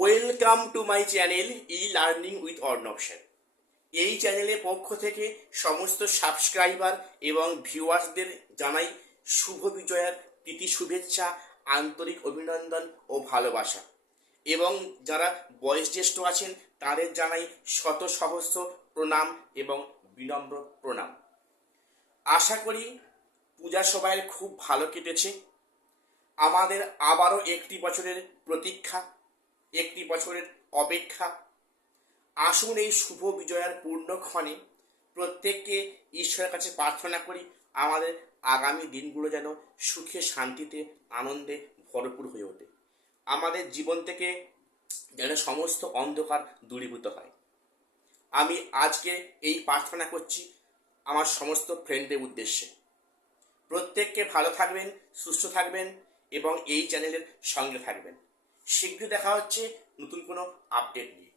Welcome to my channel e learning with Arnab sir. এই চ্যানেলের পক্ষ থেকে সমস্ত সাবস্ক্রাইবার এবং ভিউয়ার্সদের জানাই শুভ বিজয়ার প্রীতি শুভেচ্ছা, আন্তরিক অভিনন্দন ও ভালোবাসা। এবং যারা বয়োজ্যেষ্ঠ আছেন তাদের জানাই শত সহস্র প্রণাম এবং বিনম্র প্রণাম। আশা করি পূজা সবাইয়ের খুব ভালো কেটেছে। আমাদের আবারও একটি বছরের প্রতীক্ষা, একটি বছরের অপেক্ষা। আসুন এই শুভ বিজয়ার পূর্ণক্ষণে প্রত্যেককে ঈশ্বরের কাছে প্রার্থনা করি আমাদের আগামী দিনগুলো যেন সুখে, শান্তিতে, আনন্দে ভরপুর হয়ে ওঠে। আমাদের জীবন থেকে যেন সমস্ত অন্ধকার দূরীভূত হয়। আমি আজকে এই প্রার্থনা করছি আমার সমস্ত ফ্রেন্ডদের উদ্দেশ্যে। প্রত্যেককে ভালো থাকবেন, সুস্থ থাকবেন এবং এই চ্যানেলের সঙ্গে থাকবেন। শীঘ্রই দেখা হচ্ছে নতুন কোনো আপডেট নিয়ে।